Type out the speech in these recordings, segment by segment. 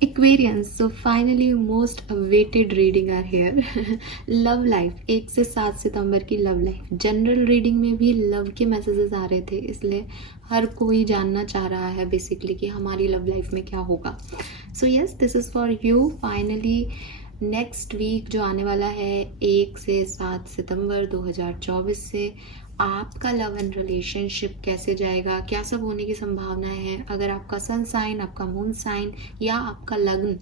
Aquarians, so finally most awaited reading are here. Love life 1 से 7 सितंबर की love life general reading में भी love के मैसेजेस आ रहे थे, इसलिए हर कोई जानना चाह रहा है बेसिकली कि हमारी लव लाइफ में क्या होगा. So yes, this is for you. Finally next week जो आने वाला है 1 से 7 सितंबर 2024 से आपका लव एंड रिलेशनशिप कैसे जाएगा, क्या सब होने की संभावनाएं हैं. अगर आपका सन साइन, आपका मून साइन या आपका लग्न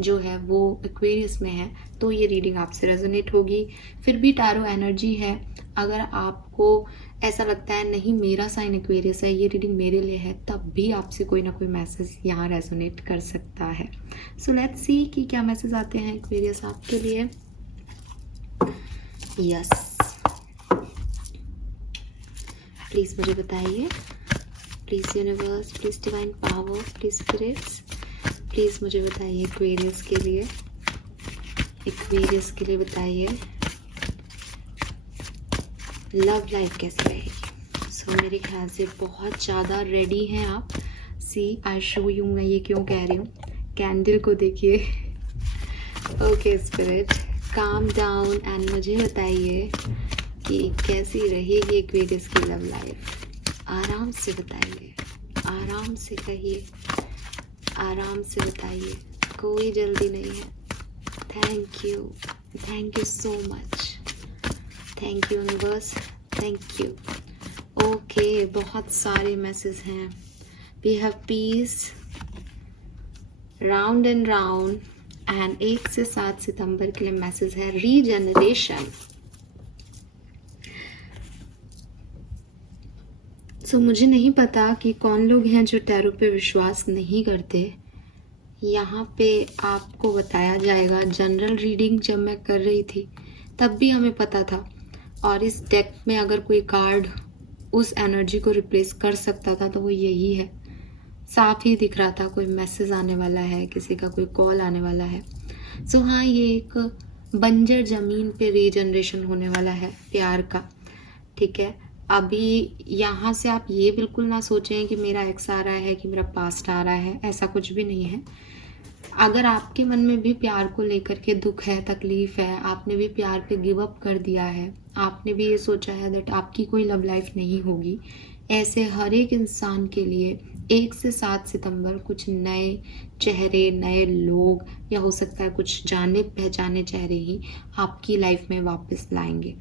जो है वो एक्वेरियस में है तो ये रीडिंग आपसे रेजोनेट होगी. फिर भी टैरो एनर्जी है. अगर आपको ऐसा लगता है नहीं मेरा साइन एक्वेरियस है, ये रीडिंग मेरे लिए है, तब भी आपसे कोई ना कोई मैसेज यहाँ रेजोनेट कर सकता है. सो लेट्स सी कि क्या मैसेज आते हैं एक्वेरियस आपके लिए. यस, प्लीज़ मुझे बताइए. Please universe, please divine power, please spirits, please मुझे बताइए एक्वेरियस के लिए. एक्वेरियस के लिए बताइए लव लाइफ कैसी रहेगी. सो मेरे ख्याल से बहुत ज़्यादा रेडी हैं आप. सी आई शो यू, मैं ये क्यों कह रही हूँ, कैंडल को देखिए. Okay spirit, calm down and मुझे बताइए कि कैसी रहेगी एक्वेरियस की लव लाइफ. आराम से बताइए, आराम से कहिए, आराम से बताइए, कोई जल्दी नहीं है. Thank you so much. Thank you universe, thank you. Okay, बहुत सारे मैसेज हैं. We have peace, round and round and 1 से 7 सितंबर के लिए मैसेज है रीजनरेशन. सो मुझे नहीं पता कि कौन लोग हैं जो टैरो पे विश्वास नहीं करते. यहाँ पे आपको बताया जाएगा. जनरल रीडिंग जब मैं कर रही थी तब भी हमें पता था, और इस डेक में अगर कोई कार्ड उस एनर्जी को रिप्लेस कर सकता था तो वो यही है. साफ ही दिख रहा था कोई मैसेज आने वाला है, किसी का कोई कॉल आने वाला है. सो हाँ, ये एक बंजर ज़मीन पे रीजनरेशन होने वाला है प्यार का. ठीक है, अभी यहाँ से आप ये बिल्कुल ना सोचें कि मेरा एक्स आ रहा है, कि मेरा पास्ट आ रहा है, ऐसा कुछ भी नहीं है. अगर आपके मन में भी प्यार को लेकर के दुख है, तकलीफ़ है, आपने भी प्यार पे गिव अप कर दिया है, आपने भी ये सोचा है दैट आपकी कोई लव लाइफ नहीं होगी, ऐसे हर एक इंसान के लिए 1 से 7 सितंबर कुछ नए चेहरे, नए लोग, या हो सकता है कुछ जाने पहचाने चेहरे ही आपकी लाइफ में वापस लाएंगे.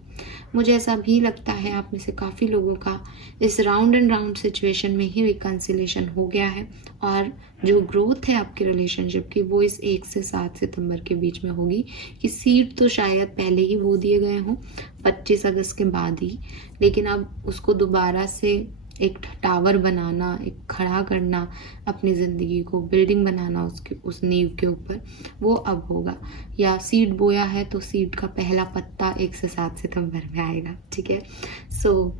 मुझे ऐसा भी लगता है आप में से काफ़ी लोगों का इस राउंड एंड राउंड सिचुएशन में ही रिकन्सिलेशन हो गया है, और जो ग्रोथ है आपके रिलेशनशिप की वो इस 1 से 7 सितंबर के बीच में होगी. कि सीड तो शायद पहले ही बो दिए गए हों 25 अगस्त के बाद ही, लेकिन अब उसको दोबारा से एक टावर बनाना, एक खड़ा करना, अपनी ज़िंदगी को बिल्डिंग बनाना उसके उस नींव के ऊपर, वो अब होगा. या सीड बोया है तो सीड का पहला पत्ता 1 से 7 सितंबर में आएगा. ठीक है, सो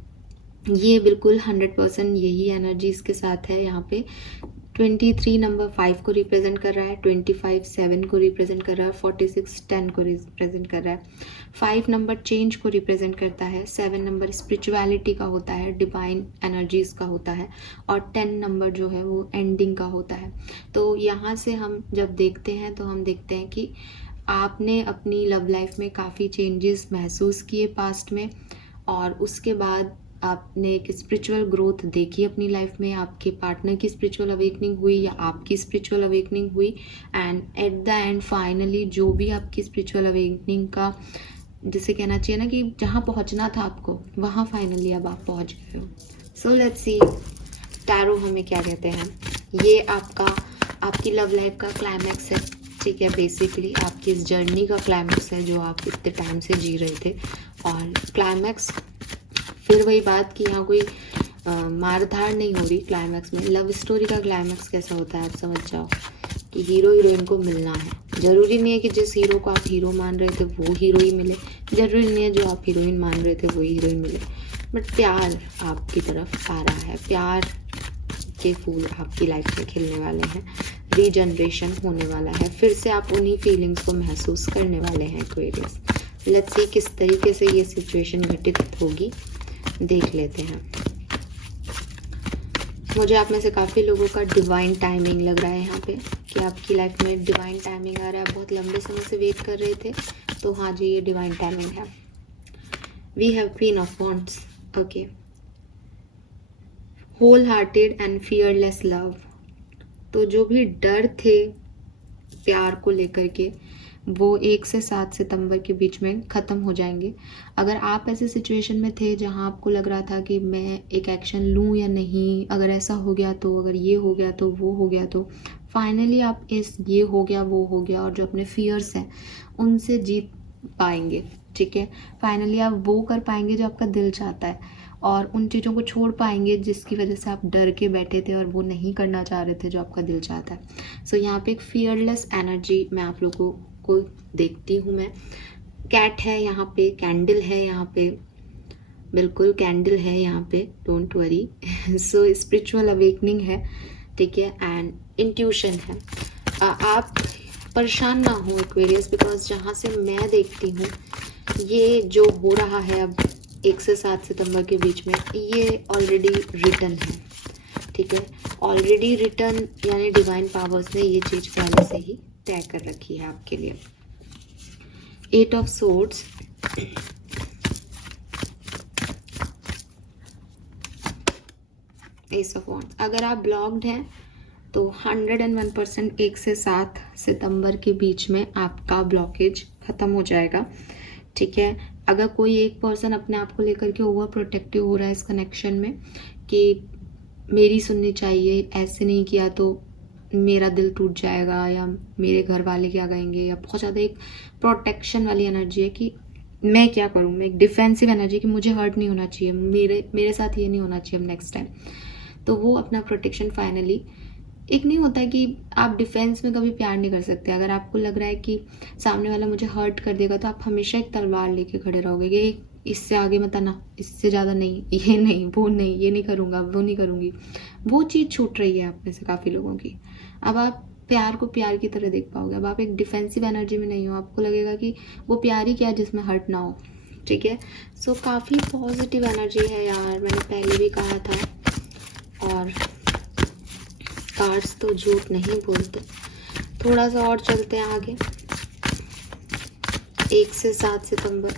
ये बिल्कुल 100% यही एनर्जी इसके साथ है. यहाँ पे 23 नंबर 5 को रिप्रेजेंट कर रहा है, 25 7 को रिप्रेजेंट कर रहा है, 46 10 को रिप्रेजेंट कर रहा है. 5 नंबर चेंज को रिप्रेजेंट करता है, 7 नंबर स्पिरिचुअलिटी का होता है, डिवाइन एनर्जीज का होता है, और 10 नंबर जो है वो एंडिंग का होता है. तो यहाँ से हम जब देखते हैं तो हम देखते हैं कि आपने अपनी लव लाइफ में काफ़ी चेंजेस महसूस किए पास्ट में, और उसके बाद आपने एक स्पिरिचुअल ग्रोथ देखी अपनी लाइफ में. आपके पार्टनर की स्पिरिचुअल अवेकनिंग हुई या आपकी स्पिरिचुअल अवेकनिंग हुई, and at the end finally जो भी आपकी स्पिरिचुअल अवेकनिंग का, जिसे कहना चाहिए ना कि जहाँ पहुँचना था आपको, वहाँ फाइनली अब आप पहुँच गए हो. सो लेट्स सी टैरो हमें क्या कहते हैं. ये आपकी लव लाइफ का क्लाइमैक्स है. ठीक है, बेसिकली आपकी इस जर्नी का क्लाइमैक्स है जो आप इतने टाइम से जी रहे थे. और क्लाइमैक्स, फिर वही बात कि यहाँ कोई मारधाड़ नहीं हो रही क्लाइमैक्स में. लव स्टोरी का क्लाइमैक्स कैसा होता है आप समझ जाओ कि हीरो हीरोइन को मिलना है. ज़रूरी नहीं है कि जिस हीरो को आप हीरो मान रहे थे वो हीरो ही मिले, ज़रूरी नहीं है जो आप हीरोइन मान रहे थे वही हीरोइन मिले, बट प्यार आपकी तरफ आ रहा है. प्यार के फूल आपकी लाइफ में खिलने वाले हैं. रीजनरेशन होने वाला है. फिर से आप उन्हीं फीलिंग्स को महसूस करने वाले हैं एक्वेरियस. लेट्स सी किस तरीके से ये सिचुएशन घटित होगी, देख लेते हैं. मुझे आप में से काफ़ी लोगों का डिवाइन टाइमिंग लग रहा है यहाँ पे, कि आपकी लाइफ में डिवाइन टाइमिंग आ रहा है, बहुत लंबे समय से वेट कर रहे थे, तो हाँ जी ये डिवाइन टाइमिंग है। We have queen of wands. Okay, wholehearted and fearless love. तो जो भी डर थे प्यार को लेकर के, वो 1 से 7 सितंबर के बीच में ख़त्म हो जाएंगे। अगर आप ऐसे सिचुएशन में थे जहां आपको लग रहा था कि मैं एक एक्शन लूं या नहीं, अगर ऐसा हो गया तो, अगर ये हो गया तो, वो हो गया तो, फाइनली आप इस ये हो गया वो हो गया और जो अपने फियर्स हैं उनसे जीत पाएंगे। ठीक है, फाइनली आप वो कर पाएंगे जो आपका दिल चाहता है, और उन चीज़ों को छोड़ पाएंगे जिसकी वजह से आप डर के बैठे थे और वो नहीं करना चाह रहे थे जो आपका दिल चाहता है। सो यहाँ पे एक फियरलेस एनर्जी मैं आप लोगों को देखती हूँ। मैं कैट है यहाँ पे, कैंडल है यहाँ पे, बिल्कुल कैंडल है यहाँ पे, don't worry. So spiritual awakening है, ठीक है, एंड इंट्यूशन है। आप परेशान ना हो एक्वेरियस, बिकॉज जहाँ से मैं देखती हूँ ये जो हो रहा है अब 1 से 7 सितंबर के बीच में, ये ऑलरेडी रिटन है। ठीक है, ऑलरेडी रिटन, यानी डिवाइन पावर्स ने ये चीज़ पहले से ही तय कर रखी है आपके लिए। 8 of swords, S of wands. अगर आप ब्लॉक्ड हैं तो 101% 1 से 7 सितंबर के बीच में आपका ब्लॉकेज ख़त्म हो जाएगा। ठीक है, अगर कोई एक पर्सन अपने आप को लेकर के ओवर प्रोटेक्टिव हो रहा है इस कनेक्शन में कि मेरी सुननी चाहिए, ऐसे नहीं किया तो मेरा दिल टूट जाएगा या मेरे घर वाले क्या कहेंगे, या बहुत ज़्यादा एक प्रोटेक्शन वाली एनर्जी है कि मैं क्या करूँ, मैं एक डिफेंसिव एनर्जी कि मुझे हर्ट नहीं होना चाहिए, मेरे साथ ये नहीं होना चाहिए नेक्स्ट टाइम, तो वो अपना प्रोटेक्शन फाइनली, एक नहीं होता है कि आप डिफेंस में कभी प्यार नहीं कर सकते। अगर आपको लग रहा है कि सामने वाला मुझे हर्ट कर देगा तो आप हमेशा एक तलवार लेके खड़े रहोगे कि इससे आगे मत आना, इससे ज़्यादा नहीं, ये नहीं, वो नहीं, ये नहीं करूँगा, वो नहीं करूँगी। वो चीज़ छूट रही है आप में से काफ़ी लोगों की। अब आप प्यार को प्यार की तरह देख पाओगे। अब आप एक डिफेंसिव एनर्जी में नहीं हो, आपको लगेगा कि वो प्यार ही क्या है जिसमें हर्ट ना हो। ठीक है, सो काफ़ी पॉजिटिव एनर्जी है यार, मैंने पहले भी कहा था। और कार्ड्स तो झूठ नहीं बोलते। थोड़ा सा और चलते हैं आगे। 1 से 7 सितंबर,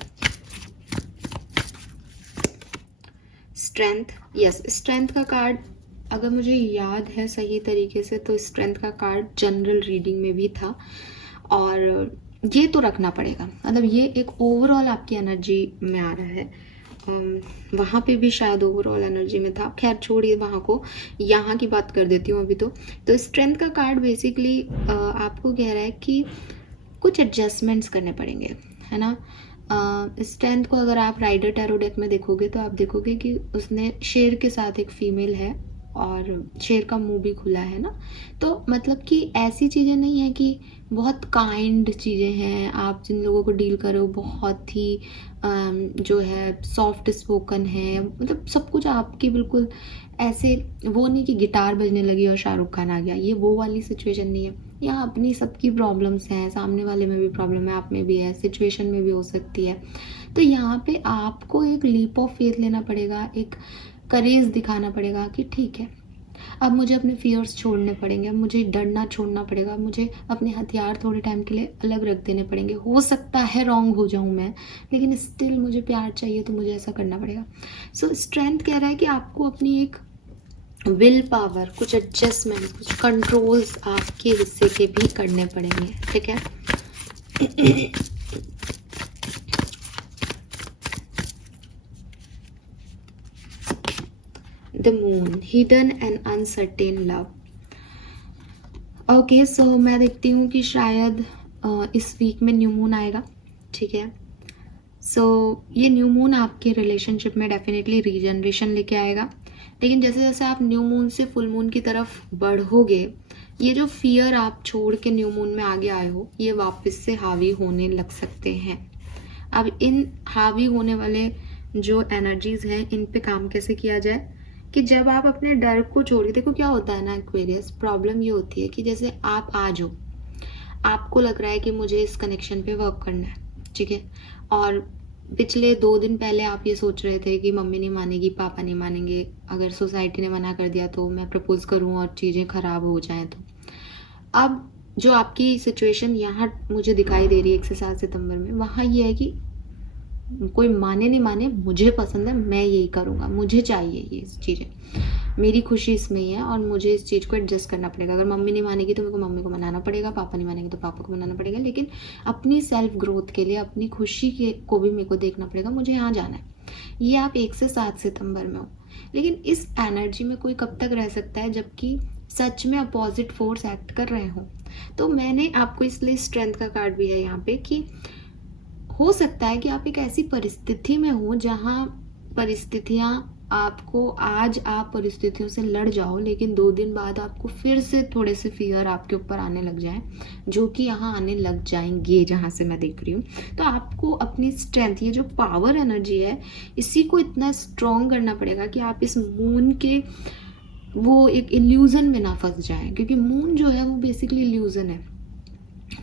स्ट्रेंथ। यस, स्ट्रेंथ का कार्ड अगर मुझे याद है सही तरीके से तो स्ट्रेंथ का कार्ड जनरल रीडिंग में भी था, और ये तो रखना पड़ेगा। मतलब ये एक ओवरऑल आपकी एनर्जी में आ रहा है। वहाँ पे भी शायद ओवरऑल एनर्जी में था, खैर छोड़िए वहाँ को, यहाँ की बात कर देती हूँ अभी। तो स्ट्रेंथ का कार्ड बेसिकली आपको कह रहा है कि कुछ एडजस्टमेंट्स करने पड़ेंगे, है ना। स्ट्रेंथ को अगर आप राइडर टैरो डेक में देखोगे तो आप देखोगे कि उसने शेर के साथ एक फीमेल है और शेर का मुंह भी खुला है ना। तो मतलब कि ऐसी चीज़ें नहीं है कि बहुत काइंड चीज़ें हैं, आप जिन लोगों को डील करो बहुत ही जो है सॉफ्ट स्पोकन है, मतलब सब कुछ आपकी बिल्कुल ऐसे, वो नहीं कि गिटार बजने लगी और शाहरुख खान आ गया, ये वो वाली सिचुएशन नहीं है। यहाँ अपनी सबकी प्रॉब्लम्स हैं, सामने वाले में भी प्रॉब्लम है, आप में भी है, सिचुएशन में भी हो सकती है। तो यहाँ पे आपको एक लीप ऑफ फेथ लेना पड़ेगा, एक करेज दिखाना पड़ेगा कि ठीक है अब मुझे अपने फियर्स छोड़ने पड़ेंगे, अब मुझे डरना छोड़ना पड़ेगा, मुझे अपने हथियार थोड़े टाइम के लिए अलग रख देने पड़ेंगे। हो सकता है रॉन्ग हो जाऊं मैं, लेकिन स्टिल मुझे प्यार चाहिए तो मुझे ऐसा करना पड़ेगा। सो स्ट्रेंथ कह रहा है कि आपको अपनी एक विल पावर, कुछ एडजस्टमेंट, कुछ कंट्रोल्स आपके हिस्से के भी करने पड़ेंगे। ठीक है, the moon, hidden and uncertain love. Okay, so मैं देखती हूँ कि शायद इस वीक में न्यू मून आएगा। ठीक है, सो ये न्यू मून आपके रिलेशनशिप में डेफिनेटली रीजनरेशन लेके आएगा, लेकिन जैसे जैसे आप न्यू मून से फुल मून की तरफ बढ़ोगे, ये जो फियर आप छोड़ के न्यू मून में आगे आए हो, ये वापस से हावी होने लग सकते हैं। अब इन हावी होने वाले जो एनर्जीज हैं, इन पे काम कैसे किया जाए कि जब आप अपने डर को छोड़िए। देखो क्या होता है ना एक्वेरियस, प्रॉब्लम ये होती है कि जैसे आप आज हो, आपको लग रहा है कि मुझे इस कनेक्शन पे वर्क करना है, ठीक है, और पिछले 2 दिन पहले आप ये सोच रहे थे कि मम्मी नहीं मानेगी, पापा नहीं मानेंगे, अगर सोसाइटी ने मना कर दिया तो मैं प्रपोज करूं और चीज़ें ख़राब हो जाएं तो। अब जो आपकी सिचुएशन यहाँ मुझे दिखाई दे रही है 1 से 7 सितंबर में, वहाँ ये है कि कोई माने नहीं माने, मुझे पसंद है, मैं यही करूँगा, मुझे चाहिए ये चीज़ें, मेरी खुशी इसमें ही है और मुझे इस चीज़ को एडजस्ट करना पड़ेगा। अगर मम्मी नहीं मानेगी तो मेरे को मम्मी को मनाना पड़ेगा, पापा नहीं मानेंगे तो पापा को मनाना पड़ेगा, लेकिन अपनी सेल्फ ग्रोथ के लिए, अपनी खुशी के को भी मेरे को देखना पड़ेगा, मुझे यहाँ जाना है। ये आप 1 से 7 सितंबर में हो। लेकिन इस एनर्जी में कोई कब तक रह सकता है जबकि सच में अपोजिट फोर्स एक्ट कर रहे हो। तो मैंने आपको इसलिए स्ट्रेंथ का कार्ड भी है यहाँ पे कि हो सकता है कि आप एक ऐसी परिस्थिति में हो जहाँ परिस्थितियाँ आपको, आज आप परिस्थितियों से लड़ जाओ, लेकिन 2 दिन बाद आपको फिर से थोड़े से फियर आपके ऊपर आने लग जाए, जो कि यहाँ आने लग जाएंगे जहाँ से मैं देख रही हूँ। तो आपको अपनी स्ट्रेंथ, ये जो पावर एनर्जी है, इसी को इतना स्ट्रॉन्ग करना पड़ेगा कि आप इस मून के वो एक इल्यूजन में ना फंस जाएं, क्योंकि मून जो है वो बेसिकली इल्यूजन है।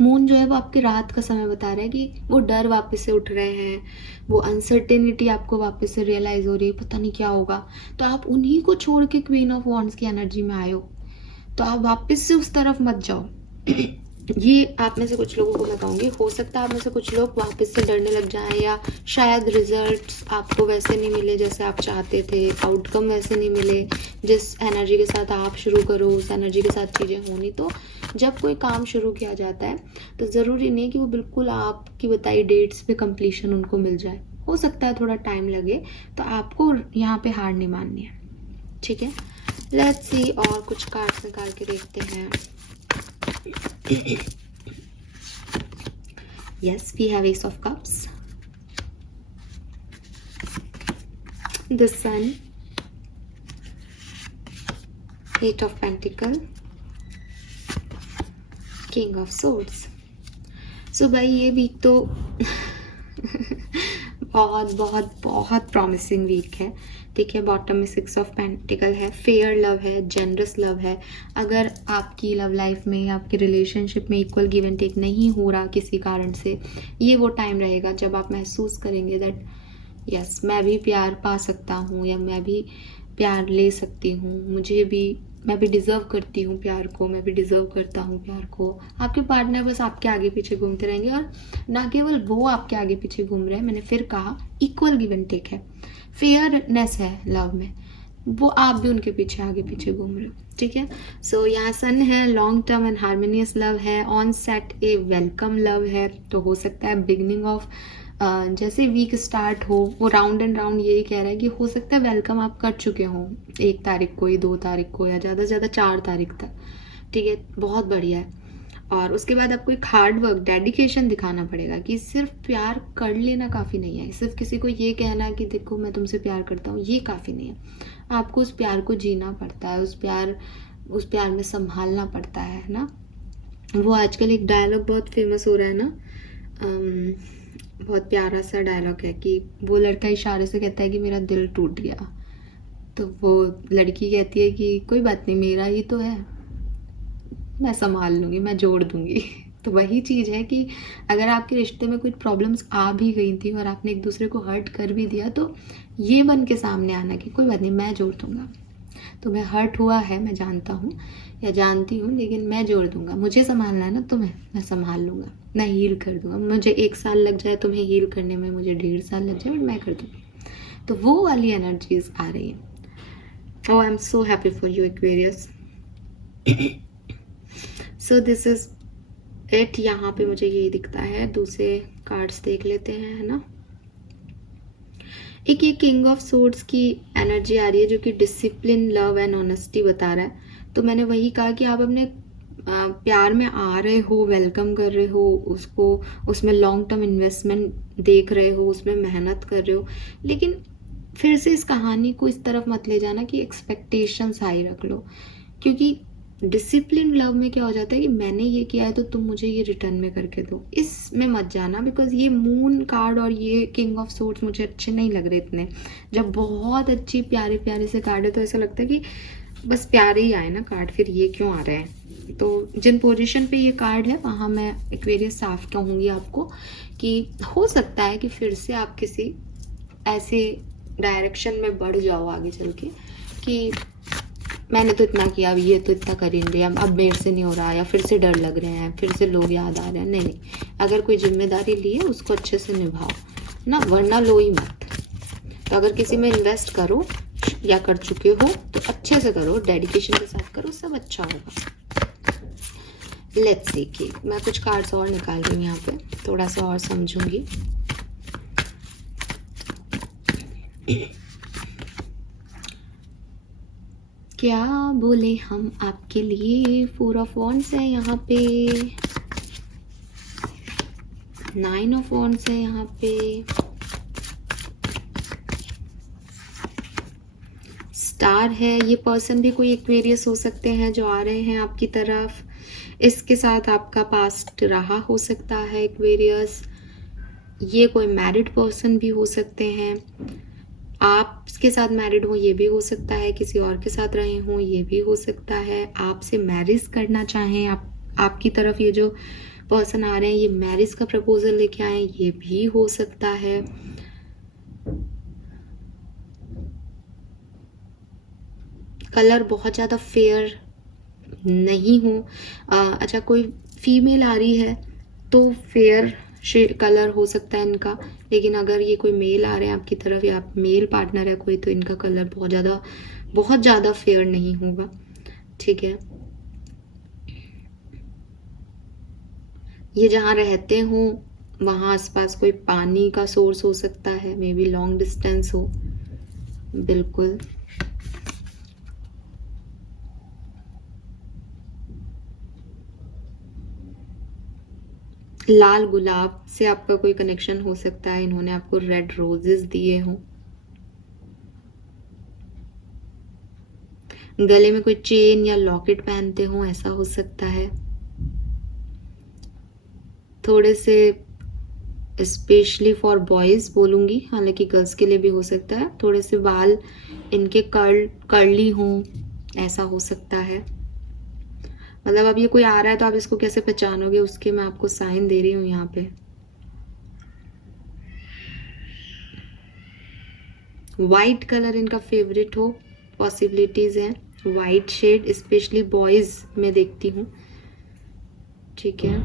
मून जो है वो आपके रात का समय बता रहा है कि वो डर वापस से उठ रहे हैं, वो अनसर्टेनिटी आपको वापस से रियलाइज हो रही है, पता नहीं क्या होगा। तो आप उन्हीं को छोड़ के क्वीन ऑफ वॉन्ड्स की एनर्जी में आए हो, तो आप वापस से उस तरफ मत जाओ। ये आप में से कुछ लोगों को बताऊंगी, हो सकता है आप में से कुछ लोग वापस से डरने लग जाएं, या शायद रिजल्ट्स आपको वैसे नहीं मिले जैसे आप चाहते थे, आउटकम वैसे नहीं मिले जिस एनर्जी के साथ आप शुरू करो उस एनर्जी के साथ चीज़ें होनी। तो जब कोई काम शुरू किया जाता है तो ज़रूरी नहीं कि वो बिल्कुल आपकी बताई डेट्स पे कंप्लीशन उनको मिल जाए, हो सकता है थोड़ा टाइम लगे। तो आपको यहाँ पे हार नहीं माननी है, ठीक है। लेट्स सी, और कुछ कार्ड्स निकाल के देखते हैं। Yes, we have Ace of Cups, the Sun, Eight of Pentacles, King of Swords. So भाई ये वीक तो बहुत बहुत बहुत प्रॉमिसिंग वीक है, ठीक है। बॉटम में 6 ऑफ पेंटिकल है, फेयर लव है, जेनरस लव है। अगर आपकी लव लाइफ में, आपके रिलेशनशिप में इक्वल गिव एंड टेक नहीं हो रहा किसी कारण से, ये वो टाइम रहेगा जब आप महसूस करेंगे दैट यस, मैं भी प्यार पा सकता हूँ, या मैं भी प्यार ले सकती हूँ, मैं भी डिज़र्व करती हूँ प्यार को, मैं भी डिज़र्व करता हूँ प्यार को। आपके पार्टनर बस आपके आगे पीछे घूमते रहेंगे, और ना केवल वो आपके आगे पीछे घूम रहे हैं, मैंने फिर कहा इक्वल गिव एंड टेक है, फेयरनेस है लव में, वो आप भी उनके पीछे आगे पीछे घूम रहे हो, ठीक है। सो यहाँ सन है, long term and harmonious love है, onset a welcome love है। तो हो सकता है बिगनिंग ऑफ जैसे वीक स्टार्ट हो, वो राउंड एंड राउंड यही कह रहा है कि हो सकता है वेलकम आप कर चुके हो 1 तारीख को, या 2 तारीख को, या ज़्यादा से ज़्यादा 4 तारीख तक, ठीक है। बहुत बढ़िया है। और उसके बाद आपको एक हार्ड वर्क, डेडिकेशन दिखाना पड़ेगा कि सिर्फ प्यार कर लेना काफ़ी नहीं है, सिर्फ किसी को ये कहना कि देखो मैं तुमसे प्यार करता हूँ, ये काफ़ी नहीं है। आपको उस प्यार को जीना पड़ता है, उस प्यार में संभालना पड़ता है ना। वो आजकल एक डायलॉग बहुत फेमस हो रहा है ना, बहुत प्यारा सा डायलॉग है कि वो लड़का इशारे से कहता है कि मेरा दिल टूट गया, तो वो लड़की कहती है कि कोई बात नहीं, मेरा ही तो है, मैं संभाल लूँगी, मैं जोड़ दूँगी। तो वही चीज़ है कि अगर आपके रिश्ते में कुछ प्रॉब्लम्स आ भी गई थी और आपने एक दूसरे को हर्ट कर भी दिया, तो ये बन के सामने आना कि कोई बात नहीं, मैं जोड़ दूँगा, तुम्हें हर्ट हुआ है, मैं जानता हूँ या जानती हूँ, लेकिन मैं जोड़ दूँगा, मुझे संभालना है ना तुम्हें, मैं संभाल लूँगा, मैं हील कर दूँगा। मुझे 1 साल लग जाए तुम्हें हील करने में, मुझे 1.5 साल लग जाए, बट मैं कर दूँगी। तो वो वाली एनर्जीज आ रही है। Oh, I am so happy for you Aquarius. So this is it. यहाँ पे मुझे यही दिखता है। दूसरे कार्ड्स देख लेते हैं, है ना। एक ये किंग ऑफ सोर्ड्स की एनर्जी आ रही है जो कि डिसिप्लिन, लव एंड ऑनेस्टी बता रहा है। तो मैंने वही कहा कि आप अपने प्यार में आ रहे हो, वेलकम कर रहे हो उसको, उसमें लॉन्ग टर्म इन्वेस्टमेंट देख रहे हो, उसमें मेहनत कर रहे हो, लेकिन फिर से इस कहानी को इस तरफ मत ले जाना कि एक्सपेक्टेशंस हाई रख लो, क्योंकि डिसिप्लिन लव में क्या हो जाता है कि मैंने ये किया है तो तुम मुझे ये रिटर्न में करके दो, इसमें मत जाना। बिकॉज ये मून कार्ड और ये किंग ऑफ सोर्ड्स मुझे अच्छे नहीं लग रहे इतने। जब बहुत अच्छी प्यारे प्यारे से कार्ड है तो ऐसा लगता है कि बस प्यारे ही आए ना कार्ड, फिर ये क्यों आ रहे हैं। तो जिन पोजीशन पे ये कार्ड है वहाँ मैं एक्वेरियस साफ कहूँगी आपको कि हो सकता है कि फिर से आप किसी ऐसे डायरेक्शन में बढ़ जाओ आगे चल के कि मैंने तो इतना किया, अब ये तो इतना कर ही नहीं रही, अब मेरे से नहीं हो रहा, या फिर से डर लग रहे हैं, फिर से लोग याद आ रहे हैं। नहीं नहीं, अगर कोई जिम्मेदारी ली है उसको अच्छे से निभाओ ना, वरना लो ही मत। तो अगर किसी में इन्वेस्ट करो या कर चुके हो तो अच्छे से करो, डेडिकेशन के साथ करो, सब अच्छा होगा। लेट्स सी कि मैं कुछ कार्ड्स और निकाल रही हूँ यहाँ पे, थोड़ा सा और समझूंगी। क्या बोले हम आपके लिए। 4 ऑफ वॉन्ड्स है यहाँ पे, 9 ऑफ वॉन्ड्स है यहाँ पे, स्टार है। ये पर्सन भी कोई एक्वेरियस हो सकते हैं जो आ रहे हैं आपकी तरफ। इसके साथ आपका पास्ट रहा हो सकता है एक्वेरियस। ये कोई मैरिड पर्सन भी हो सकते हैं, आपके साथ मैरिड हो ये भी हो सकता है, किसी और के साथ रहे हों ये भी हो सकता है, आपसे मैरिज करना चाहें, आपकी तरफ ये जो पर्सन आ रहे हैं ये मैरिज का प्रपोजल लेके आए ये भी हो सकता है। कलर बहुत ज़्यादा फेयर नहीं हो। अच्छा, कोई फीमेल आ रही है तो फेयर कलर हो सकता है इनका, लेकिन अगर ये कोई मेल आ रहे हैं आपकी तरफ या आप मेल पार्टनर है कोई, तो इनका कलर बहुत ज़्यादा फेयर नहीं होगा। ठीक है, ये जहाँ रहते हो वहाँ आसपास कोई पानी का सोर्स हो सकता है, मे बी लॉन्ग डिस्टेंस हो। बिल्कुल, लाल गुलाब से आपका कोई कनेक्शन हो सकता है, इन्होंने आपको रेड रोजेस दिए हों। गले में कोई चेन या लॉकेट पहनते हो, ऐसा हो सकता है। थोड़े से स्पेशली फॉर बॉयज बोलूंगी, हालांकि गर्ल्स के लिए भी हो सकता है। थोड़े से बाल इनके कर्ली हों, ऐसा हो सकता है। मतलब अब ये कोई आ रहा है तो आप इसको कैसे पहचानोगे, उसके मैं आपको साइन दे रही हूँ यहाँ पे। वाइट कलर इनका फेवरेट हो, पॉसिबिलिटीज हैं। वाइट शेड स्पेशली बॉयज में देखती हूँ। ठीक है,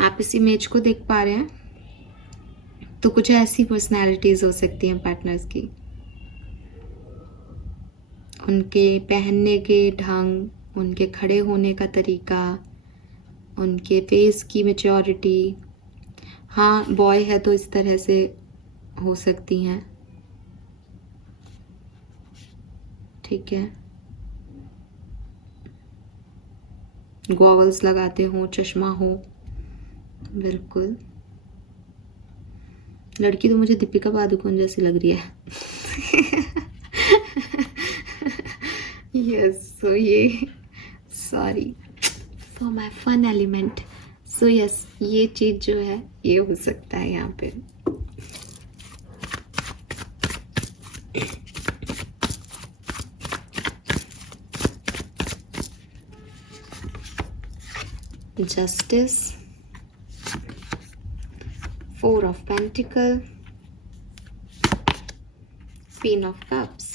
आप इस इमेज को देख पा रहे हैं तो कुछ ऐसी पर्सनालिटीज हो सकती हैं पार्टनर्स की। उनके पहनने के ढंग, उनके खड़े होने का तरीका, उनके फेस की मैच्योरिटी। हाँ, बॉय है तो इस तरह से हो सकती हैं। ठीक है, गॉगल्स लगाते हो, चश्मा हो। बिल्कुल, लड़की तो मुझे दीपिका पादुकोण जैसी लग रही है। यस, सो ये sorry for my fun element. So yes, ये चीज जो है ये हो सकता है यहाँ पे। Justice, 4 of pentacle, queen of cups.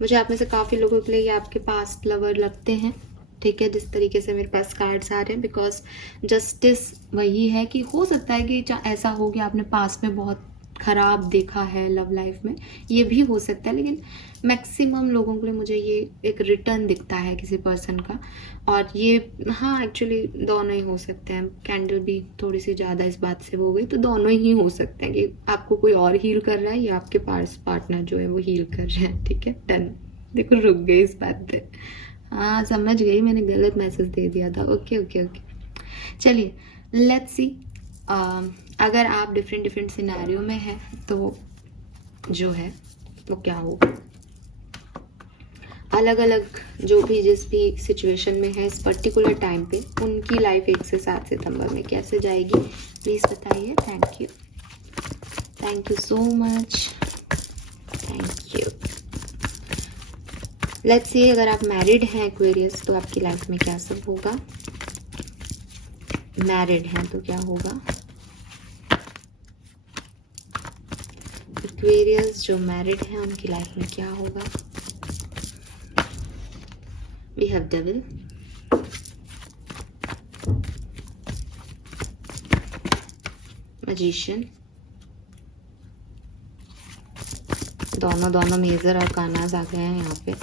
मुझे आप में से काफ़ी लोगों के लिए ये आपके पास्ट लवर लगते हैं। ठीक है, जिस तरीके से मेरे पास कार्ड्स आ रहे हैं, बिकॉज जस्टिस वही है कि हो सकता है कि ऐसा हो कि आपने पास्ट में बहुत ख़राब देखा है लव लाइफ में, ये भी हो सकता है, लेकिन मैक्सिमम लोगों के लिए मुझे ये एक रिटर्न दिखता है किसी पर्सन का। और ये हाँ, एक्चुअली दोनों ही हो सकते हैं। कैंडल भी थोड़ी सी ज़्यादा इस बात से हो गई, तो दोनों ही हो सकते हैं कि आपको कोई और हील कर रहा है या आपके पास पार्टनर जो है वो हील कर रहे हैं। ठीक है, डन। देखो, रुक गई इस बात पे। हाँ, समझ गई, मैंने गलत मैसेज दे दिया था। ओके ओके ओके, चलिए लेट्स सी। अगर आप डिफरेंट सिनेरियो में हैं तो जो है वो क्या होगा। अलग अलग जो भी जिस भी सिचुएशन में है इस पर्टिकुलर टाइम पे, उनकी लाइफ 1 से 7 सितंबर में कैसे जाएगी प्लीज़ बताइए। Thank you so much, thank you. Let's see, अगर आप मैरिड हैं एक्वेरियस तो आपकी लाइफ में क्या सब होगा। मैरिड हैं तो क्या होगा। एक्वेरियस जो मैरिड हैं उनकी लाइफ में क्या होगा? वी हैव डेविल, मैजिशियन, दोनों मेजर अरकानास आ गए हैं यहाँ पे।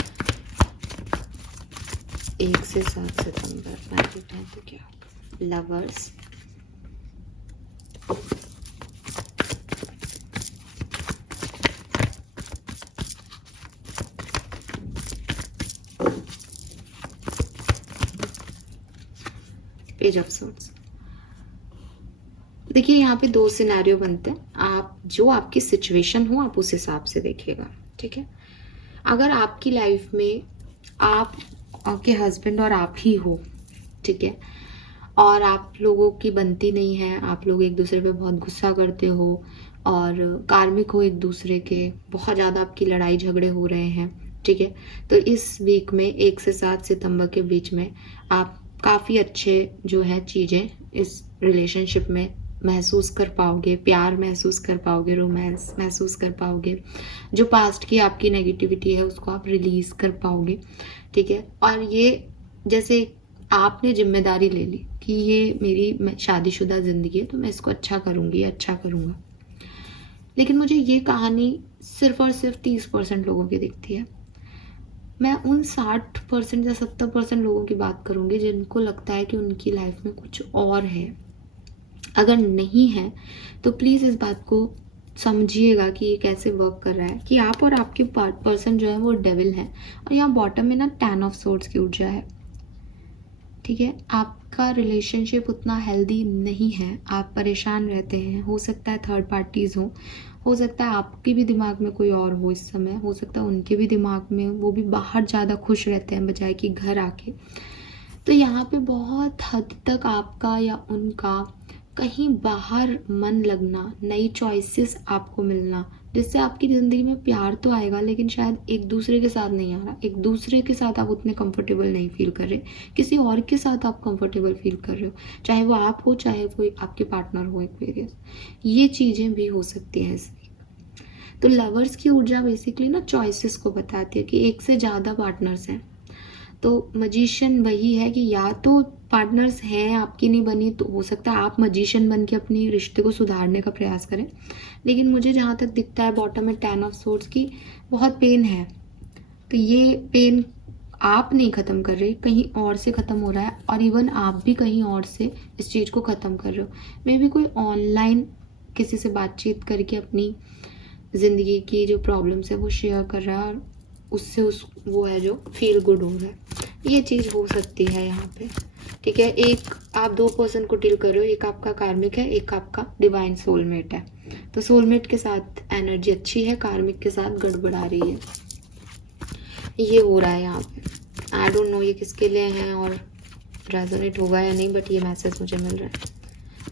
1 से 7 सितंबर मैरिड है तो क्या होगा? Lovers, page of swords. देखिए यहाँ पे 2 सिनेरियो बनते हैं, आप जो आपकी सिचुएशन हो आप उस हिसाब से देखिएगा, ठीक है। अगर आपकी लाइफ में आप, आपके हस्बैंड और आप ही हो, ठीक है, और आप लोगों की बनती नहीं है, आप लोग एक दूसरे पे बहुत गुस्सा करते हो और कार्मिक हो एक दूसरे के, बहुत ज़्यादा आपकी लड़ाई झगड़े हो रहे हैं, ठीक है, तो इस वीक में 1 से 7 सितंबर के बीच में आप काफ़ी अच्छे जो है चीज़ें इस रिलेशनशिप में महसूस कर पाओगे, प्यार महसूस कर पाओगे, रोमांस महसूस कर पाओगे, जो पास्ट की आपकी नेगेटिविटी है उसको आप रिलीज कर पाओगे, ठीक है। और ये जैसे आपने जिम्मेदारी ले ली कि ये मेरी शादीशुदा ज़िंदगी है तो मैं इसको अच्छा करूँगी, अच्छा करूँगा, लेकिन मुझे ये कहानी सिर्फ और सिर्फ 30% लोगों की दिखती है। मैं उन 60% या 70% लोगों की बात करूँगी जिनको लगता है कि उनकी लाइफ में कुछ और है। अगर नहीं है तो प्लीज़ इस बात को समझिएगा कि ये कैसे वर्क कर रहा है, कि आप और आपके पर्सन जो है वो डेविल है, और यहाँ बॉटम में ना 10 ऑफ सोर्ड्स की ऊर्जा है, ठीक है। आपका रिलेशनशिप उतना हेल्दी नहीं है, आप परेशान रहते हैं, हो सकता है थर्ड पार्टीज़ हो सकता है आपके भी दिमाग में कोई और हो इस समय, हो सकता है उनके भी दिमाग में, वो भी बाहर ज़्यादा खुश रहते हैं बजाय कि घर आके। तो यहाँ पे बहुत हद तक आपका या उनका कहीं बाहर मन लगना, नई चॉइसेस आपको मिलना, जिससे आपकी ज़िंदगी में प्यार तो आएगा लेकिन शायद एक दूसरे के साथ नहीं आ रहा, एक दूसरे के साथ आप उतने कंफर्टेबल नहीं फील कर रहे, किसी और के साथ आप कंफर्टेबल फील कर रहे हो, चाहे वो आप हो चाहे कोई आपके पार्टनर हो एक्वेरियस, ये चीज़ें भी हो सकती हैं इसमें। तो लवर्स की ऊर्जा बेसिकली ना चॉइसेस को बताती है कि एक से ज़्यादा पार्टनर्स हैं। तो मजिशियन वही है कि या तो पार्टनर्स हैं, आपकी नहीं बनी तो हो सकता है आप मजिशियन बन के अपनी रिश्ते को सुधारने का प्रयास करें, लेकिन मुझे जहाँ तक दिखता है बॉटम में 10 ऑफ सोर्ड्स की बहुत पेन है, तो ये पेन आप नहीं ख़त्म कर रहे, कहीं और से ख़त्म हो रहा है, और इवन आप भी कहीं और से इस चीज़ को ख़त्म कर रहे हो। मे भी कोई ऑनलाइन किसी से बातचीत करके अपनी ज़िंदगी की जो प्रॉब्लम्स है वो शेयर कर रहा है और उससे वो है जो फील गुड हो रहा है, ये चीज़ हो सकती है यहाँ पे, ठीक है। एक आप 2 पर्सन को डील कर रहे हो, एक आपका कार्मिक है, एक आपका डिवाइन सोलमेट है, तो सोलमेट के साथ एनर्जी अच्छी है, कार्मिक के साथ गड़बड़ा रही है, ये हो रहा है यहाँ पे। आई डोंट नो ये किसके लिए है और रेजोनेट होगा या नहीं, बट ये मैसेज मुझे मिल रहा है।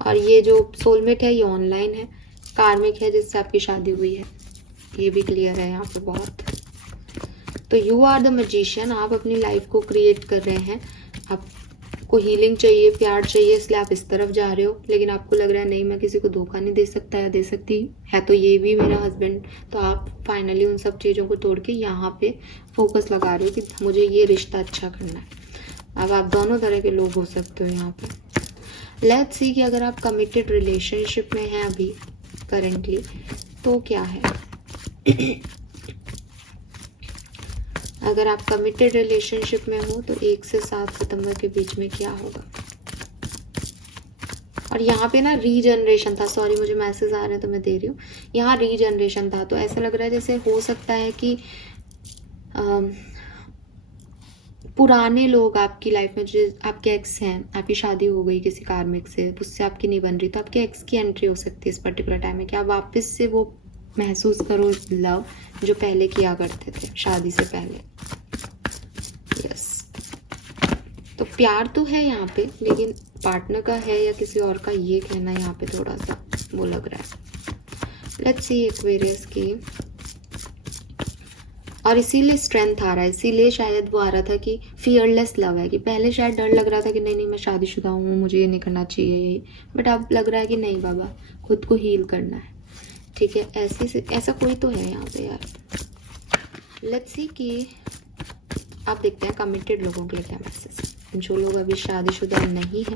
और ये जो सोलमेट है ये ऑनलाइन है, कार्मिक है जिससे आपकी शादी हुई है, ये भी क्लियर है यहाँ पे बहुत। तो यू आर द मैजिशियन, आप अपनी लाइफ को क्रिएट कर रहे हैं, आपको हीलिंग चाहिए, प्यार चाहिए, इसलिए आप इस तरफ जा रहे हो, लेकिन आपको लग रहा है नहीं मैं किसी को धोखा नहीं दे सकता या दे सकती है तो ये भी मेरा हस्बैंड, तो आप फाइनली उन सब चीज़ों को तोड़ के यहाँ पे फोकस लगा रहे हो कि मुझे ये रिश्ता अच्छा करना है। अब आप दोनों तरह के लोग हो सकते हो यहाँ पे। लेट्स सी कि अगर आप कमिटेड रिलेशनशिप में हैं अभी करेंटली तो क्या है। अगर आप कमिटेड रिलेशनशिप में हो तो 1 से 7 सितंबर के बीच में क्या होगा। और यहाँ पे ना रीजनरेशन था, सॉरी मुझे मैसेज आ रहे हैं तो मैं दे रही हूँ, यहाँ रीजनरेशन था, तो ऐसा लग रहा है जैसे हो सकता है कि पुराने लोग आपकी लाइफ में जो आपके एक्स हैं, आपकी शादी हो गई किसी कार्मिक से, उससे आपकी नहीं बन रही, तो आपके एक्स की एंट्री हो सकती है इस पर्टिकुलर टाइम में, कि आप वापस से वो महसूस करो लव जो पहले किया करते थे शादी से पहले। यस, तो प्यार तो है यहाँ पे, लेकिन पार्टनर का है या किसी और का ये कहना यहाँ पे थोड़ा सा वो लग रहा है। लेट्स सी एक्वेरियस की, और इसीलिए स्ट्रेंथ आ रहा है, इसीलिए शायद वो आ रहा था कि फियरलेस लव है, कि पहले शायद डर लग रहा था कि नहीं नहीं मैं शादीशुदा हूँ मुझे ये नहीं करना चाहिए, बट अब लग रहा है कि नहीं बाबा खुद को हील करना है, ठीक है, ऐसा कोई तो है यहाँ पे यार। लेट्स सी कि आप देखते हैं कमिटेड लोगों के लिए क्या मैसेज। जो लोग अभी शादीशुदा नहीं है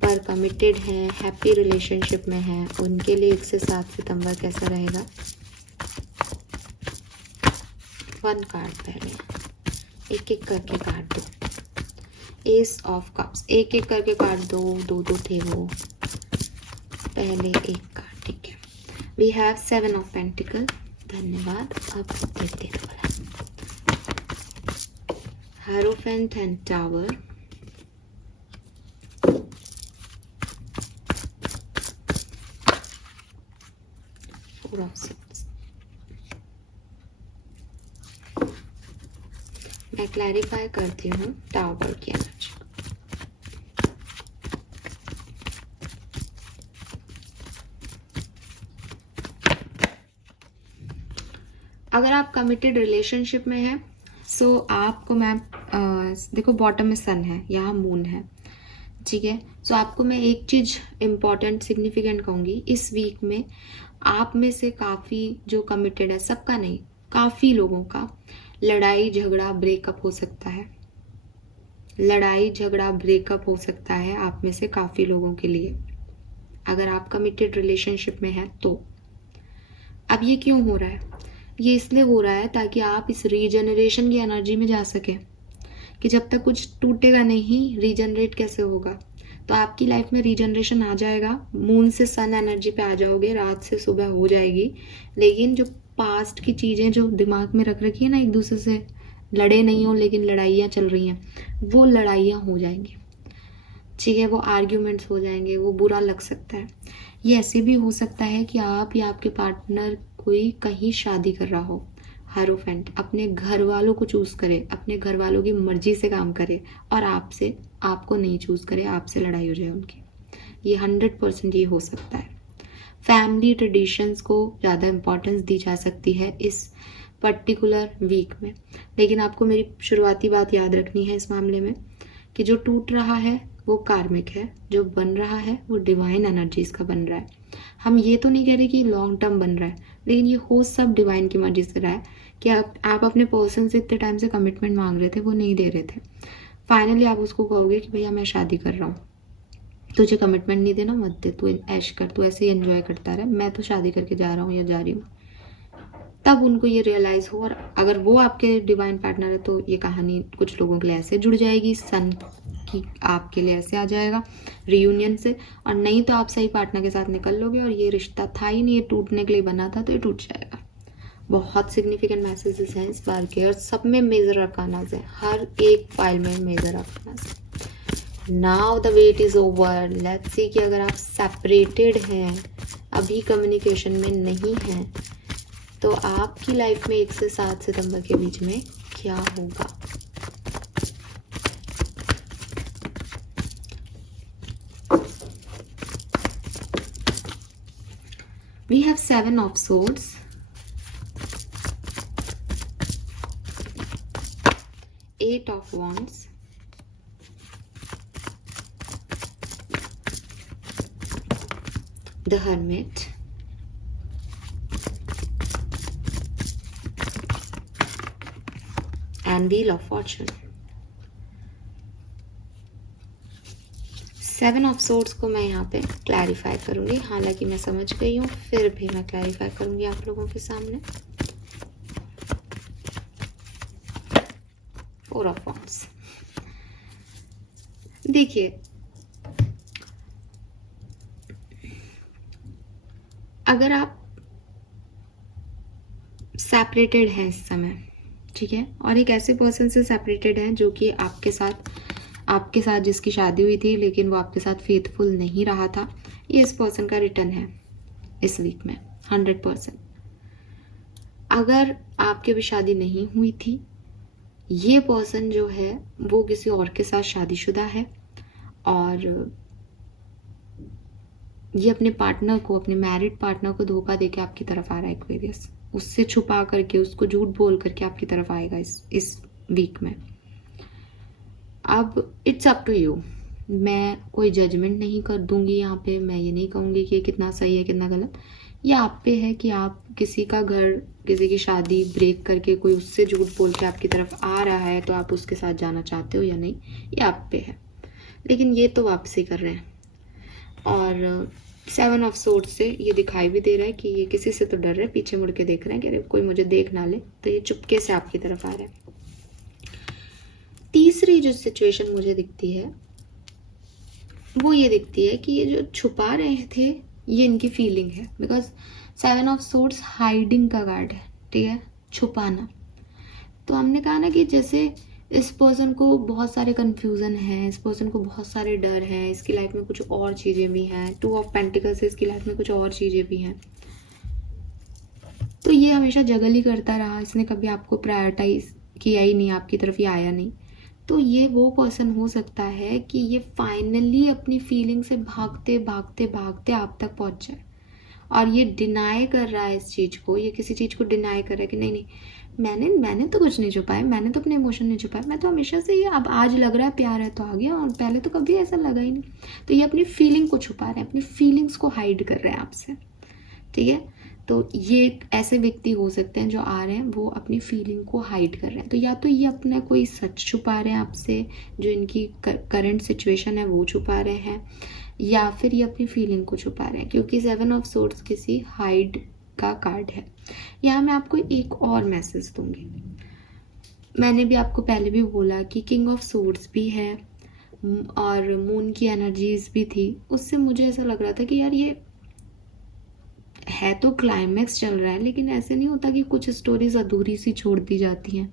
पर कमिटेड हैं, हैप्पी रिलेशनशिप में हैं, उनके लिए 1 से 7 सितंबर कैसा रहेगा। 1 कार्ड पहले, एक एक करके कार्ड दो। एस ऑफ कप्स, एक एक करके कार्ड दो, दो दो थे वो। पहले एक कार्ड, ठीक है। वी हैव 7 ऑफ पेंटिकल, धन्यवाद। अब देखते हैं वाला हेरोफेंट एंड टावर, मैं क्लैरिफाई करती हूँ टावर की एनर्जी। अगर आप कमिटेड रिलेशनशिप में हैं सो आपको मैं देखो बॉटम में सन है, यहाँ मून है, ठीक है। सो आपको मैं एक चीज़ इम्पॉर्टेंट सिग्निफिकेंट कहूँगी, इस वीक में आप में से काफ़ी जो कमिटेड है, सबका नहीं, काफ़ी लोगों का लड़ाई झगड़ा ब्रेकअप हो सकता है। लड़ाई झगड़ा ब्रेकअप हो सकता है आप में से काफ़ी लोगों के लिए, अगर आप कमिटेड रिलेशनशिप में हैं तो। अब ये क्यों हो रहा है? ये इसलिए हो रहा है ताकि आप इस रीजनरेशन की एनर्जी में जा सकें कि जब तक कुछ टूटेगा नहीं, रीजनरेट कैसे होगा। तो आपकी लाइफ में रीजनरेशन आ जाएगा, मून से सन एनर्जी पे आ जाओगे, रात से सुबह हो जाएगी। लेकिन जो पास्ट की चीज़ें जो दिमाग में रख रखी है ना, एक दूसरे से लड़े नहीं हो लेकिन लड़ाइयाँ चल रही हैं, वो लड़ाइयाँ हो जाएंगी, ठीक है। वो आर्ग्यूमेंट्स हो जाएंगे, वो बुरा लग सकता है। ये ऐसे भी हो सकता है कि आप या आपके पार्टनर कोई कहीं शादी कर रहा हो, हेरोफेंट अपने घर वालों को चूज करे, अपने घर वालों की मर्जी से काम करे और आपको नहीं चूज करे, आपसे लड़ाई हो जाए उनकी। ये 100% ये हो सकता है। फैमिली ट्रेडिशंस को ज़्यादा इम्पोर्टेंस दी जा सकती है इस पर्टिकुलर वीक में। लेकिन आपको मेरी शुरुआती बात याद रखनी है इस मामले में कि जो टूट रहा है वो कार्मिक है, जो बन रहा है वो डिवाइन एनर्जीज का बन रहा है। हम ये तो नहीं कह रहे कि लॉन्ग टर्म बन रहा है, लेकिन ये हो सब डिवाइन की मर्जी से रहा है कि आप अपने पर्सन से इतने टाइम से कमिटमेंट मांग रहे थे, वो नहीं दे रहे थे। फाइनली आप उसको कहोगे कि भैया मैं शादी कर रहा हूँ, तुझे कमिटमेंट नहीं देना, मत दे, तू ऐश कर, तू ऐसे ही एंजॉय करता रहे, मैं तो शादी करके जा रहा हूँ या जा रही हूँ। तब उनको ये रियलाइज़ हो। और अगर वो आपके डिवाइन पार्टनर है तो ये कहानी कुछ लोगों के लिए ऐसे जुड़ जाएगी, सन की आपके लिए ऐसे आ जाएगा रियूनियन से। और नहीं तो आप सही पार्टनर के साथ निकल लोगे और ये रिश्ता था ही नहीं, ये टूटने के लिए बना था, तो ये टूट जाएगा। बहुत सिग्निफिकेंट मैसेजेस हैं इस बार के और सब में मेजर अरकानाज है, हर एक फाइल में मेजर अरकानाज है। Now the wait is over. Let's see कि अगर आप सेपरेटेड हैं, अभी कम्युनिकेशन में नहीं हैं, तो आपकी लाइफ में 1 से 7 सितंबर के बीच में क्या होगा। We have 7 of swords, 8 of wands, the hermit, and wheel of fortune। 7 of swords को मैं यहाँ पे क्लैरिफाई करूँगी, हालांकि मैं समझ गई हूँ, फिर भी मैं क्लैरिफाई करूँगी आप लोगों के सामने। 4 ऑफ वांड्स। देखिए, अगर आप सेपरेटेड हैं इस समय, ठीक है, और एक ऐसे पर्सन से सेपरेटेड हैं जो कि आपके साथ जिसकी शादी हुई थी लेकिन वो आपके साथ फेथफुल नहीं रहा था, ये इस पर्सन का रिटर्न है इस वीक में 100%। अगर आपकी भी शादी नहीं हुई थी, ये पर्सन जो है वो किसी और के साथ शादीशुदा है और ये अपने पार्टनर को, अपने मैरिड पार्टनर को धोखा देके आपकी तरफ आ रहा है एक्वेरियस, उससे छुपा करके, उसको झूठ बोल करके आपकी तरफ आएगा इस वीक में। अब इट्स अप टू यू, मैं कोई जजमेंट नहीं कर दूंगी यहाँ पे, मैं ये नहीं कहूँगी कि कितना सही है कितना गलत, ये आप पे है कि आप किसी का घर, किसी की शादी ब्रेक करके कोई उससे झूठ बोल के आपकी तरफ आ रहा है तो आप उसके साथ जाना चाहते हो या नहीं, ये आप पे है। लेकिन ये तो वापसी कर रहे हैं। और 7 ऑफ सोर्ड्स से ये दिखाई भी दे रहा है कि ये किसी से तो डर रहे हैं, पीछे मुड़ के देख रहे हैं कि अरे कोई मुझे देख ना ले, तो ये चुपके से आपकी तरफ आ रहा है। तीसरी जो सिचुएशन मुझे दिखती है वो ये दिखती है कि ये जो छुपा रहे थे ये इनकी फीलिंग है, बिकॉज 7 ऑफ सोर्ड्स हाइडिंग का कार्ड है, ठीक है, छुपाना। तो हमने कहा ना कि जैसे इस पर्सन को बहुत सारे कंफ्यूजन है, इस पर्सन को बहुत सारे डर हैं, इसकी लाइफ में कुछ और चीज़ें भी हैं। 2 ऑफ पेंटिकल्स से इसकी लाइफ में कुछ और चीज़ें भी हैं। तो ये हमेशा जगल ही करता रहा, इसने कभी आपको प्रायोरिटाइज किया ही नहीं, आपकी तरफ ये आया नहीं। तो ये वो पर्सन हो सकता है कि ये फाइनली अपनी फीलिंग से भागते भागते भागते आप तक पहुंच जाए, और ये डिनाई कर रहा है इस चीज़ को, ये किसी चीज़ को डिनाई कर रहा है कि नहीं मैंने तो कुछ नहीं छुपाया, मैंने तो अपने इमोशन नहीं छुपाया, मैं तो हमेशा से ही, अब आज लग रहा है प्यार है तो आ गया, और पहले तो कभी ऐसा लगा ही नहीं। तो ये अपनी फीलिंग को छुपा रहे हैं, अपनी फीलिंग्स को हाइड कर रहे हैं आपसे, ठीक है। तो ये ऐसे व्यक्ति हो सकते हैं जो आ रहे हैं वो अपनी फीलिंग को हाइड कर रहे हैं। तो या तो ये अपना कोई सच छुपा रहे हैं आपसे, जो इनकी करंट सिचुएशन है वो छुपा रहे हैं, या फिर ये अपनी फीलिंग को छुपा रहे हैं, क्योंकि 7 ऑफ सोर्ड्स किसी हाइड का कार्ड है। यहाँ मैं आपको एक और मैसेज दूंगी। मैंने भी आपको पहले भी बोला कि किंग ऑफ सोर्ड्स भी है और मून की एनर्जीज भी थी। उससे मुझे ऐसा लग रहा था कि यार ये है तो क्लाइमैक्स चल रहा है, लेकिन ऐसे नहीं होता कि कुछ स्टोरीज अधूरी सी छोड़ दी जाती हैं।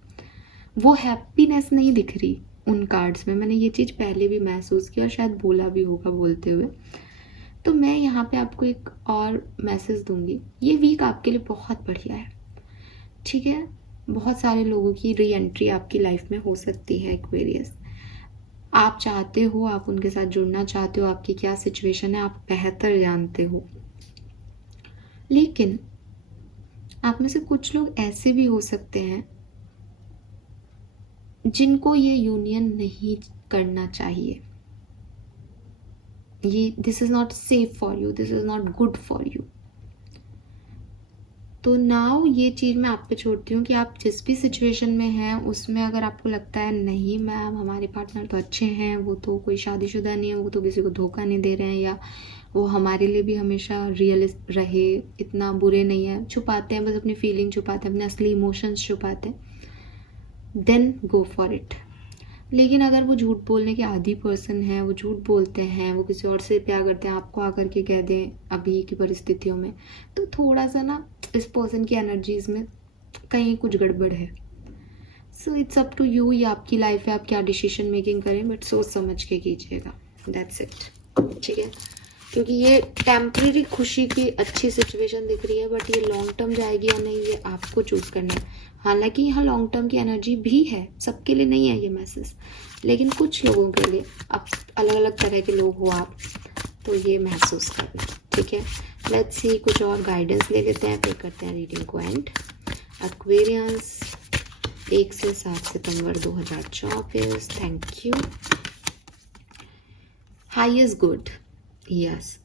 वो हैप्पीनेस नहीं दिख रही उन कार्ड्स में। मैंने ये चीज़ पहले भी महसूस की और शायद बोला भी होगा बोलते हुए। तो मैं यहाँ पे आपको एक और मैसेज दूंगी। ये वीक आपके लिए बहुत बढ़िया है, ठीक है। बहुत सारे लोगों की री एंट्री आपकी लाइफ में हो सकती है एक्वेरियस। आप चाहते हो, आप उनके साथ जुड़ना चाहते हो, आपकी क्या सिचुएशन है आप बेहतर जानते हो। लेकिन आप में से कुछ लोग ऐसे भी हो सकते हैं जिनको ये यूनियन नहीं करना चाहिए। ये this is not safe for you, this is not good for you. तो नाउ ये चीज़ मैं आप पे छोड़ती हूँ कि आप जिस भी सिचुएशन में हैं उसमें अगर आपको लगता है नहीं मैम हमारे पार्टनर तो अच्छे हैं, वो तो कोई शादीशुदा नहीं है, वो तो किसी को धोखा नहीं दे रहे हैं, या वो हमारे लिए भी हमेशा रियलिस्ट रहे, इतना बुरे नहीं है, छुपाते हैं बस अपनी फीलिंग छुपाते हैं, अपने असली इमोशंस छुपाते हैं, देन गो फॉर इट। लेकिन अगर वो झूठ बोलने के आदी पर्सन है, वो झूठ बोलते हैं, वो किसी और से प्यार करते हैं, आपको आकर के कह दें अभी की परिस्थितियों में, तो थोड़ा सा ना इस पर्सन की एनर्जीज में कहीं कुछ गड़बड़ है। So it's up to you, ये आपकी लाइफ है, आप क्या डिसीजन मेकिंग करें, बट सोच समझ के कीजिएगा, दैट्स इट, ठीक है। क्योंकि ये टेम्परेरी खुशी की अच्छी सिचुएशन दिख रही है, बट ये लॉन्ग टर्म जाएगी या नहीं ये आपको चूज करना है। हालांकि यहाँ लॉन्ग टर्म की एनर्जी भी है, सबके लिए नहीं है ये मैसेज, लेकिन कुछ लोगों के लिए, अब अलग अलग तरह के लोग हो आप, तो ये महसूस करना, ठीक है। लेट्स सी, कुछ और गाइडेंस ले लेते हैं, फिर करते हैं रीडिंग को एंड। एक्वेरियंस 1 से 7 सितंबर 2024, thank you. High is good, yes.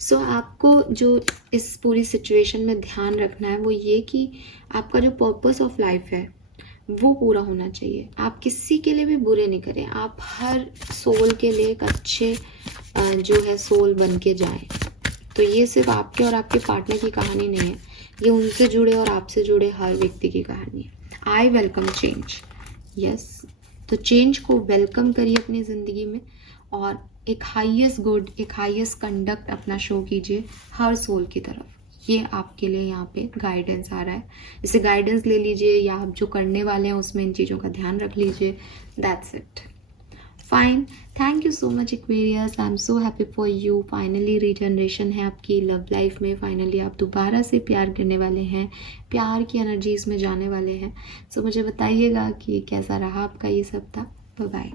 So आपको जो इस पूरी सिचुएशन में ध्यान रखना है वो ये कि आपका जो पर्पस ऑफ लाइफ है वो पूरा होना चाहिए। आप किसी के लिए भी बुरे नहीं करें, आप हर सोल के लिए एक अच्छे जो है सोल बन के जाएं। तो ये सिर्फ आपके और आपके पार्टनर की कहानी नहीं है, ये उनसे जुड़े और आपसे जुड़े हर व्यक्ति की कहानी है। I welcome change, yes. तो चेंज को वेलकम करिए अपनी ज़िंदगी में, और एक हाईएस्ट गुड, एक हाईएस्ट कंडक्ट अपना शो कीजिए हर सोल की तरफ। ये आपके लिए यहाँ पे गाइडेंस आ रहा है, इसे गाइडेंस ले लीजिए, या आप जो करने वाले हैं उसमें इन चीज़ों का ध्यान रख लीजिए। That's it, fine. Thank you so much Aquarius, I am so happy for you. Finally regeneration है आपकी लव लाइफ में, फाइनली आप दोबारा से प्यार करने वाले हैं, प्यार की एनर्जी इसमें जाने वाले हैं। सो मुझे बताइएगा कि कैसा रहा आपका ये सप्ताह। Bye bye.